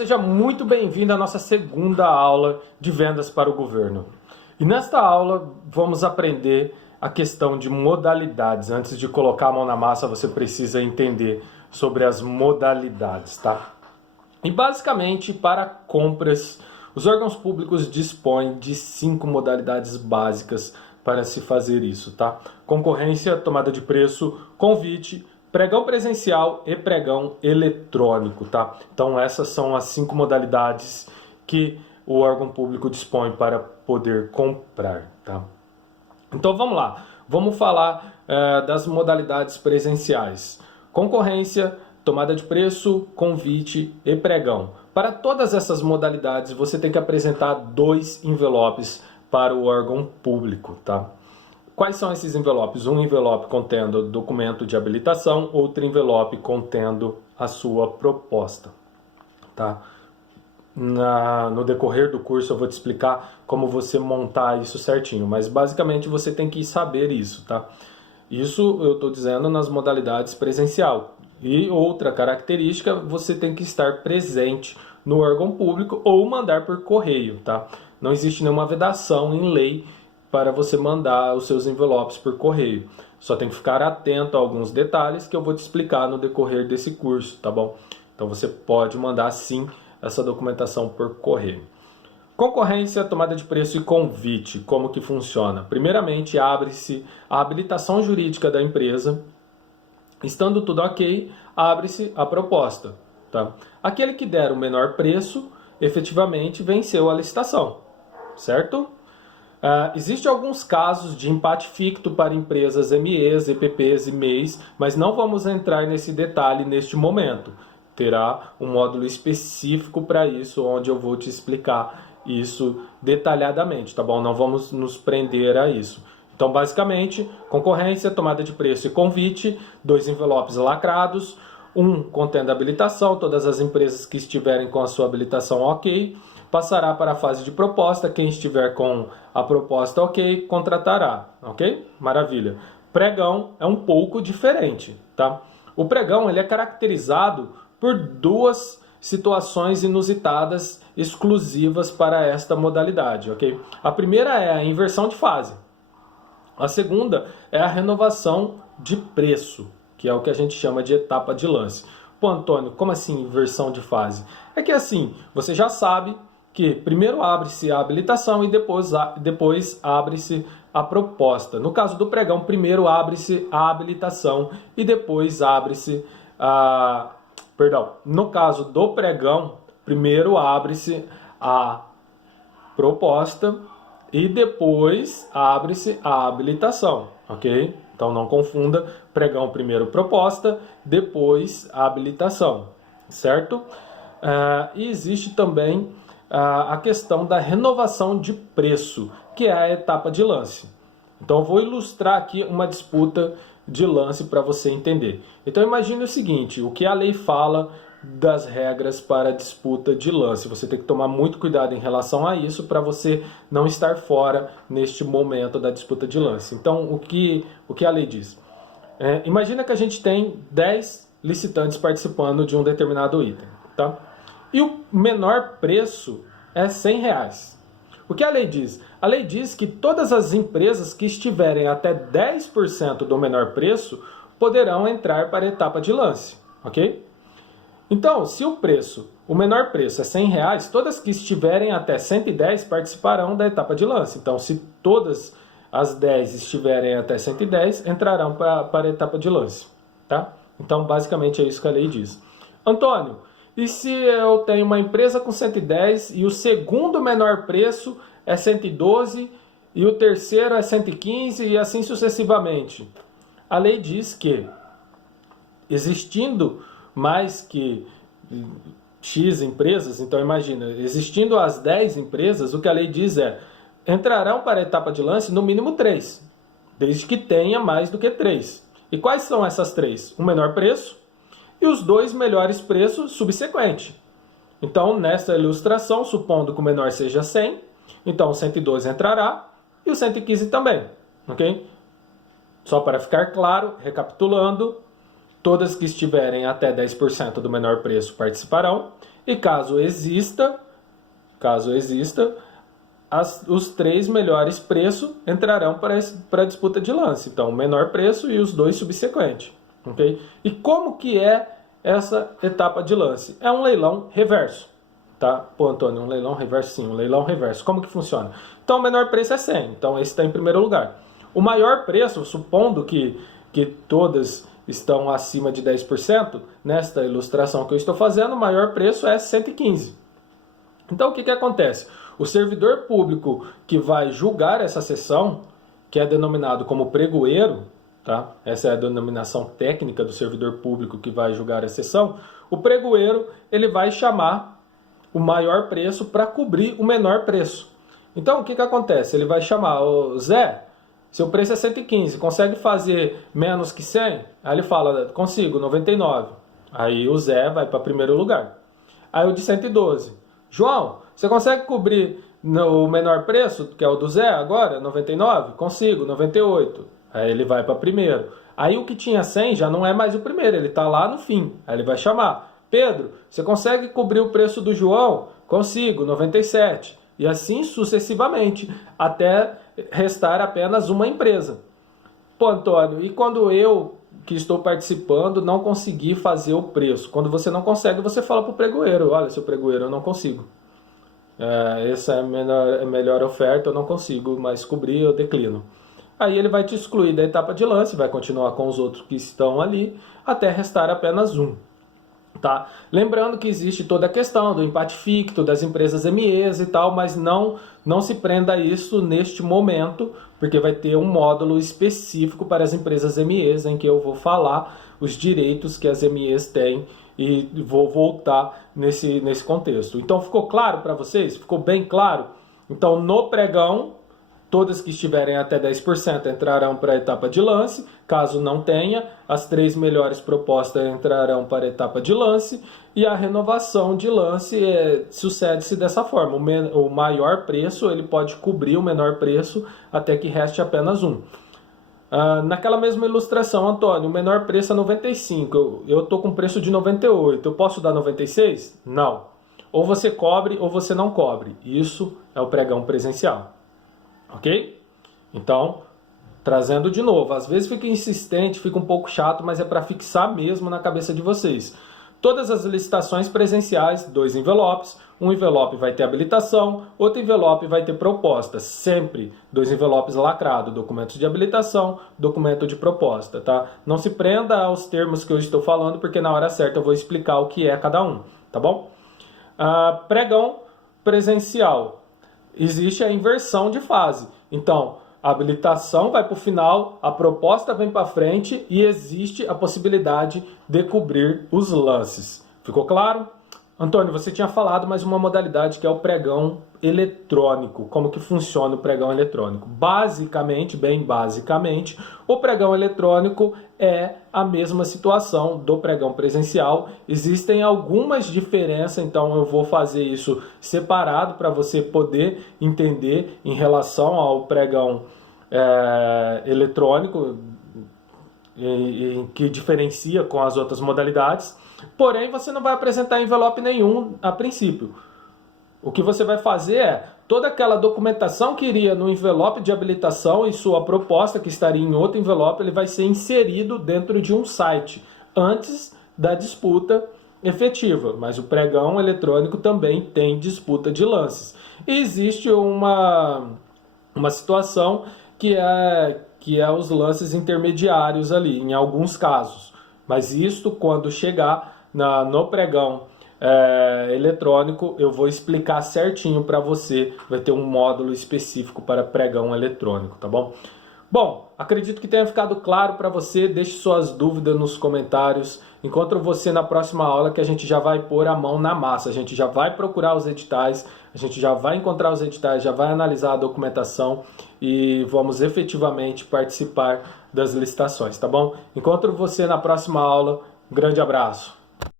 seja muito bem-vindo à nossa segunda aula de vendas para o governo. E nesta aula vamos aprender a questão de modalidades. Antes de colocar a mão na massa, você precisa entender sobre as modalidades, tá? E basicamente, para compras, os órgãos públicos dispõem de 5 modalidades básicas para se fazer isso, tá? Concorrência, tomada de preço, convite, pregão presencial e pregão eletrônico, tá? Então essas são as 5 modalidades que o órgão público dispõe para poder comprar, tá? Então vamos lá, vamos falar das modalidades presenciais. Concorrência, tomada de preço, convite e pregão. Para todas essas modalidades você tem que apresentar 2 envelopes para o órgão público, tá? Quais são esses envelopes? Um envelope contendo documento de habilitação, outro envelope contendo a sua proposta, tá? No decorrer do curso eu vou te explicar como você montar isso certinho, mas basicamente você tem que saber isso, tá? Isso eu estou dizendo nas modalidades presencial. E outra característica, você tem que estar presente no órgão público ou mandar por correio, tá? Não existe nenhuma vedação em lei para você mandar os seus envelopes por correio. Só tem que ficar atento a alguns detalhes que eu vou te explicar no decorrer desse curso, tá bom? Então você pode mandar sim essa documentação por correio. Concorrência, tomada de preço e convite, como que funciona? Primeiramente, abre-se a habilitação jurídica da empresa. Estando tudo ok, abre-se a proposta, tá? Aquele que der o menor preço, efetivamente venceu a licitação, certo? Existem alguns casos de empate ficto para empresas MEs, EPPs e MEIs, mas não vamos entrar nesse detalhe neste momento. Terá um módulo específico para isso, onde eu vou te explicar isso detalhadamente, tá bom? Não vamos nos prender a isso. Então, basicamente, concorrência, tomada de preço e convite, 2 envelopes lacrados, um contendo habilitação, todas as empresas que estiverem com a sua habilitação ok, passará para a fase de proposta, quem estiver com a proposta ok, contratará, ok? Maravilha. Pregão é um pouco diferente, tá? O pregão ele é caracterizado por 2 situações inusitadas exclusivas para esta modalidade, ok? A primeira é a inversão de fase. A segunda é a renovação de preço, que é o que a gente chama de etapa de lance. Pô, Antônio, como assim inversão de fase? É que assim, você já sabe que primeiro abre-se a habilitação e depois abre-se a proposta. No caso do pregão, primeiro abre-se a habilitação e depois abre-se a... Perdão, no caso do pregão, primeiro abre-se a proposta e depois abre-se a habilitação, ok? Então não confunda, pregão primeiro proposta, depois a habilitação, certo? E existe também a questão da renovação de preço, que é a etapa de lance. Então eu vou ilustrar aqui uma disputa de lance para você entender. Então imagine o seguinte, o que a lei fala das regras para disputa de lance. Você tem que tomar muito cuidado em relação a isso para você não estar fora neste momento da disputa de lance. Então o que a lei diz? Imagina que a gente tem 10 licitantes participando de um determinado item, tá? E o menor preço é R$100. O que a lei diz? A lei diz que todas as empresas que estiverem até 10% do menor preço poderão entrar para a etapa de lance, ok? Então, se o menor preço é R$100, todas que estiverem até 110 participarão da etapa de lance. Então, se todas as 10 estiverem até 110, entrarão para a etapa de lance, tá? Então, basicamente é isso que a lei diz. Antônio, e se eu tenho uma empresa com 110 e o segundo menor preço é 112 e o terceiro é 115 e assim sucessivamente? A lei diz que, existindo mais que X empresas, então imagina, existindo as 10 empresas, o que a lei diz é, entrarão para a etapa de lance no mínimo 3, desde que tenha mais do que 3. E quais são essas 3? O menor preço e os 2 melhores preços subsequentes. Então, nessa ilustração, supondo que o menor seja 100, então o 112 entrará e o 115 também, ok? Só para ficar claro, recapitulando, todas que estiverem até 10% do menor preço participarão, e caso exista, os 3 melhores preços entrarão para a disputa de lance. Então, o menor preço e os 2 subsequentes. Okay? E como que é essa etapa de lance? É um leilão reverso. Tá? Pô, Antônio, um leilão reverso? Sim, um leilão reverso. Como que funciona? Então, o menor preço é 100. Então, esse está em primeiro lugar. O maior preço, supondo que todas estão acima de 10%, nesta ilustração que eu estou fazendo, o maior preço é 115. Então, o que acontece? O servidor público que vai julgar essa sessão, que é denominado como pregoeiro, tá? Essa é a denominação técnica do servidor público que vai julgar a sessão, o pregoeiro ele vai chamar o maior preço para cobrir o menor preço. Então, o que acontece? Ele vai chamar o Zé, seu preço é 115, consegue fazer menos que 100? Aí ele fala, consigo, 99. Aí o Zé vai para primeiro lugar. Aí o de 112, João, você consegue cobrir o menor preço, que é o do Zé agora, 99? Consigo, 98. Aí ele vai para primeiro. Aí o que tinha 100 já não é mais o primeiro, ele está lá no fim. Aí ele vai chamar, Pedro, você consegue cobrir o preço do João? Consigo, 97. E assim sucessivamente, até restar apenas uma empresa. Pô, Antônio, e quando eu, que estou participando, não consegui fazer o preço? Quando você não consegue, você fala para o pregoeiro, olha, seu pregoeiro, eu não consigo. Essa é a melhor oferta, eu não consigo mais cobrir, eu declino. Aí ele vai te excluir da etapa de lance, vai continuar com os outros que estão ali, até restar apenas um. Tá? Lembrando que existe toda a questão do empate ficto, das empresas MEs e tal, mas não se prenda a isso neste momento, porque vai ter um módulo específico para as empresas MEs, em que eu vou falar os direitos que as MEs têm e vou voltar nesse contexto. Então ficou claro para vocês? Ficou bem claro? Então no pregão, todas que estiverem até 10% entrarão para a etapa de lance. Caso não tenha, as 3 melhores propostas entrarão para a etapa de lance. E a renovação de lance sucede-se dessa forma. O maior preço ele pode cobrir o menor preço até que reste apenas um. Naquela mesma ilustração, Antônio, o menor preço é 95. Eu estou com preço de 98. Eu posso dar 96? Não. Ou você cobre ou você não cobre. Isso é o pregão presencial. Ok? Então, trazendo de novo, às vezes fica insistente, fica um pouco chato, mas é para fixar mesmo na cabeça de vocês. Todas as licitações presenciais, 2 envelopes, um envelope vai ter habilitação, outro envelope vai ter proposta, sempre 2 envelopes lacrados, documentos de habilitação, documento de proposta, tá? Não se prenda aos termos que eu estou falando, porque na hora certa eu vou explicar o que é cada um, tá bom? Pregão presencial. Existe a inversão de fase. Então, a habilitação vai para o final, a proposta vem para frente e existe a possibilidade de cobrir os lances. Ficou claro? Antônio, você tinha falado mais uma modalidade que é o pregão eletrônico. Como que funciona o pregão eletrônico? Basicamente, bem basicamente, o pregão eletrônico é a mesma situação do pregão presencial. Existem algumas diferenças, então eu vou fazer isso separado para você poder entender em relação ao pregão eletrônico, que diferencia com as outras modalidades. Porém, você não vai apresentar envelope nenhum a princípio. O que você vai fazer é toda aquela documentação que iria no envelope de habilitação e sua proposta, que estaria em outro envelope, ele vai ser inserido dentro de um site antes da disputa efetiva. Mas o pregão eletrônico também tem disputa de lances. E existe uma situação que é os lances intermediários ali, em alguns casos. Mas isto, quando chegar no pregão eletrônico, eu vou explicar certinho para você. Vai ter um módulo específico para pregão eletrônico, tá bom? Bom, acredito que tenha ficado claro para você. Deixe suas dúvidas nos comentários. Encontro você na próxima aula, que a gente já vai pôr a mão na massa. A gente já vai procurar os editais, a gente já vai encontrar os editais, já vai analisar a documentação e vamos efetivamente participar das licitações, tá bom? Encontro você na próxima aula. Um grande abraço.